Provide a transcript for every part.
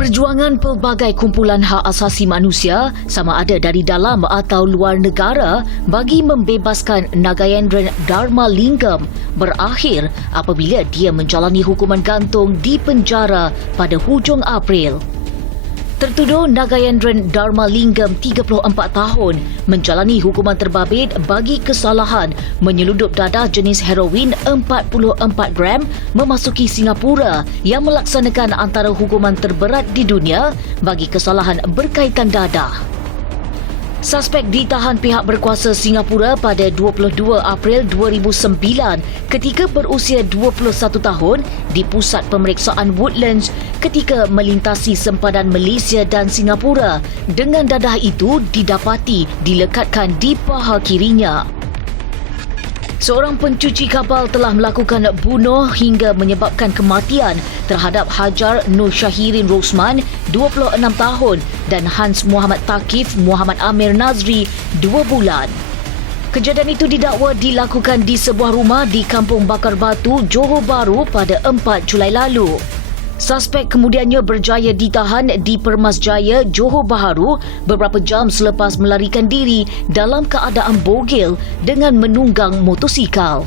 Perjuangan pelbagai kumpulan hak asasi manusia sama ada dari dalam atau luar negara bagi membebaskan Nagaendran Dharmalingam berakhir apabila dia menjalani hukuman gantung di penjara pada hujung April. Tertuduh Nagaendran Dharmalingam 34 tahun menjalani hukuman terbabit bagi kesalahan menyeludup dadah jenis heroin 44 gram memasuki Singapura yang melaksanakan antara hukuman terberat di dunia bagi kesalahan berkaitan dadah. Suspek ditahan pihak berkuasa Singapura pada 22 April 2009 ketika berusia 21 tahun di pusat pemeriksaan Woodlands ketika melintasi sempadan Malaysia dan Singapura dengan dadah itu didapati dilekatkan di paha kirinya. Seorang pencuci kapal telah melakukan bunuh hingga menyebabkan kematian terhadap Hajar Nur Syahirin Rosman, 26 tahun dan Hans Muhammad Thaqif Muhammad Amir Nazri, 2 bulan. Kejadian itu didakwa dilakukan di sebuah rumah di Kampung Bakar Batu, Johor Bahru pada 4 Julai lalu. Suspek kemudiannya berjaya ditahan di Permas Jaya, Johor Bahru beberapa jam selepas melarikan diri dalam keadaan bogel dengan menunggang motosikal.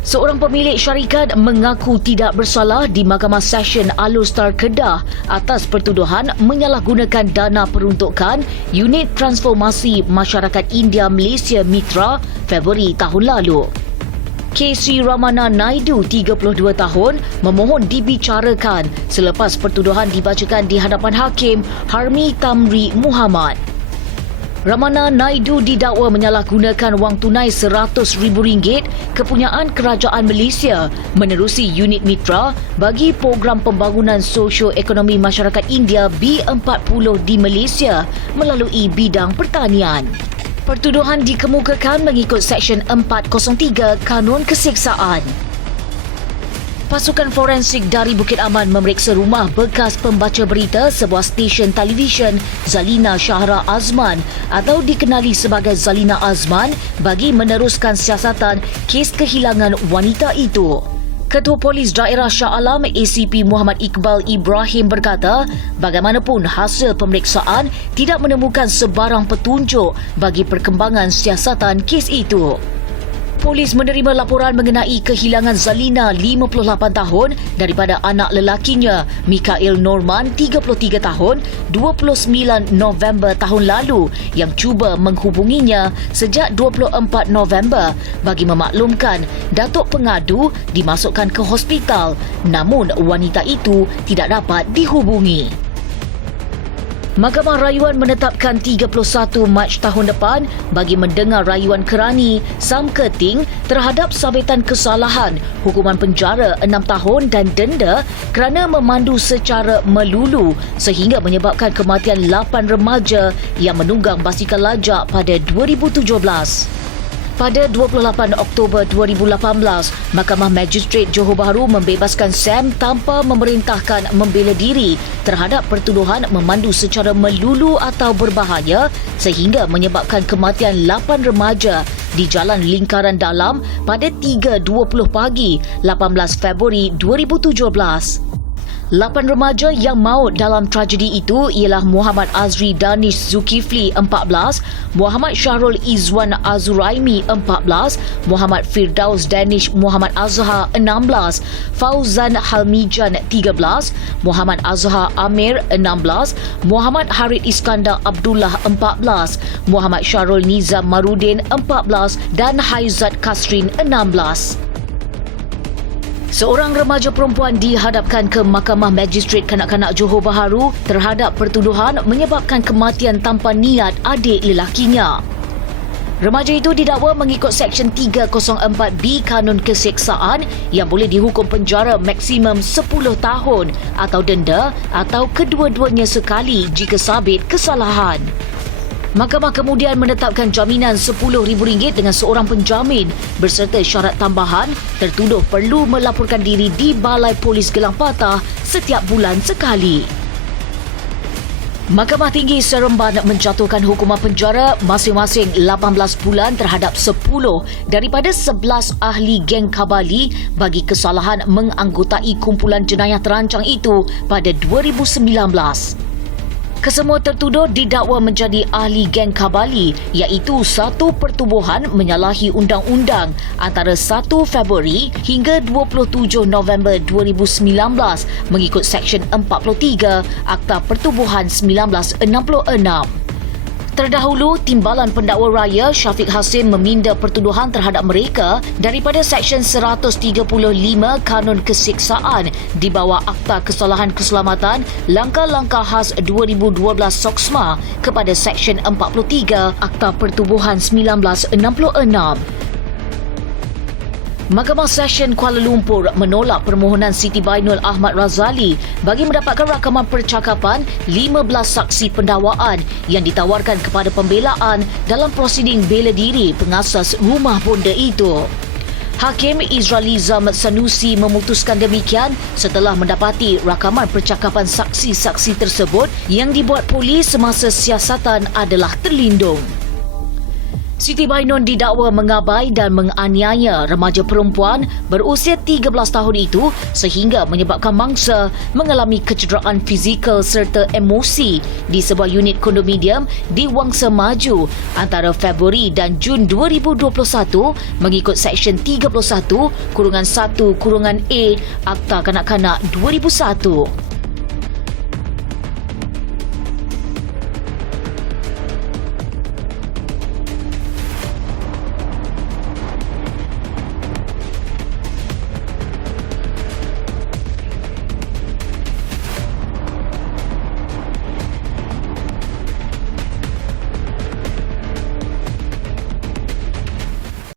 Seorang pemilik syarikat mengaku tidak bersalah di Mahkamah Session Alor Star Kedah atas pertuduhan menyalahgunakan dana peruntukan Unit Transformasi Masyarakat India Malaysia Mitra Februari tahun lalu. K.C. Ramana Naidu, 32 tahun, memohon dibicarakan selepas pertuduhan dibacakan di hadapan Hakim Harmi Tamri Muhammad. Ramana Naidu didakwa menyalahgunakan wang tunai RM100,000 kepunyaan kerajaan Malaysia menerusi unit mitra bagi program pembangunan sosio-ekonomi masyarakat India B40 di Malaysia melalui bidang pertanian. Pertuduhan dikemukakan mengikut Seksyen 403 Kanun Keseksaan. Pasukan forensik dari Bukit Aman memeriksa rumah bekas pembaca berita sebuah stesen televisyen Zalina Shahra Azman atau dikenali sebagai Zalina Azman bagi meneruskan siasatan kes kehilangan wanita itu. Ketua Polis Daerah Shah Alam ACP Muhammad Iqbal Ibrahim berkata, bagaimanapun hasil pemeriksaan tidak menemukan sebarang petunjuk bagi perkembangan siasatan kes itu. Polis menerima laporan mengenai kehilangan Zalina 58 tahun daripada anak lelakinya Mikael Norman 33 tahun 29 November tahun lalu yang cuba menghubunginya sejak 24 November bagi memaklumkan datuk pengadu dimasukkan ke hospital namun wanita itu tidak dapat dihubungi. Mahkamah Rayuan menetapkan 31 Mac tahun depan bagi mendengar rayuan kerani Sam Keting terhadap sabitan kesalahan hukuman penjara 6 tahun dan denda kerana memandu secara melulu sehingga menyebabkan kematian 8 remaja yang menunggang basikal lajak pada 2017. Pada 28 Oktober 2018, Mahkamah Magistrate Johor Bahru membebaskan Sam tanpa memerintahkan membela diri terhadap pertuduhan memandu secara melulu atau berbahaya sehingga menyebabkan kematian 8 remaja di Jalan Lingkaran Dalam pada 3.20 pagi 18 Februari 2017. 8 remaja yang maut dalam tragedi itu ialah Muhammad Azri Danish Zulkifli 14, Muhammad Syahrul Izwan Azuraimi 14, Muhammad Firdaus Danish Muhammad Azhar 16, Fauzan Halmijan 13, Muhammad Azhar Amir 16, Muhammad Harid Iskandar Abdullah 14, Muhammad Syahrul Nizam Marudin 14 dan Haizat Kasrin 16. Seorang remaja perempuan dihadapkan ke Mahkamah Magistrate Kanak-kanak Johor Bahru terhadap pertuduhan menyebabkan kematian tanpa niat adik lelakinya. Remaja itu didakwa mengikut Seksyen 304B Kanun Keseksaan yang boleh dihukum penjara maksimum 10 tahun atau denda atau kedua-duanya sekali jika sabit kesalahan. Mahkamah kemudian menetapkan jaminan RM10,000 dengan seorang penjamin berserta syarat tambahan tertuduh perlu melaporkan diri di Balai Polis Gelang Patah setiap bulan sekali. Mahkamah Tinggi Seremban menjatuhkan hukuman penjara masing-masing 18 bulan terhadap 10 daripada 11 ahli geng Kabali bagi kesalahan menganggotai kumpulan jenayah terancang itu pada 2019. Kesemua tertuduh didakwa menjadi ahli geng Kabali iaitu satu pertubuhan menyalahi undang-undang antara 1 Februari hingga 27 November 2019 mengikut Seksyen 43 Akta Pertubuhan 1966. Terdahulu, Timbalan Pendakwa Raya Syafiq Hasim meminda pertuduhan terhadap mereka daripada Seksyen 135 Kanun Kesiksaan di bawah Akta Kesalahan Keselamatan Langkah-Langkah Khas 2012 SOKSMA kepada Seksyen 43 Akta Pertubuhan 1966. Mahkamah Session Kuala Lumpur menolak permohonan Siti Bainul Ahmad Razali bagi mendapatkan rakaman percakapan 15 saksi pendakwaan yang ditawarkan kepada pembelaan dalam prosiding bela diri pengasas rumah bonda itu. Hakim Izrali Zahmad Sanusi memutuskan demikian setelah mendapati rakaman percakapan saksi-saksi tersebut yang dibuat polis semasa siasatan adalah terlindung. Siti Bainun didakwa mengabai dan menganiaya remaja perempuan berusia 13 tahun itu sehingga menyebabkan mangsa mengalami kecederaan fizikal serta emosi di sebuah unit kondominium di Wangsa Maju antara Februari dan Jun 2021 mengikut Seksyen 31-1-A Akta Kanak-Kanak 2001.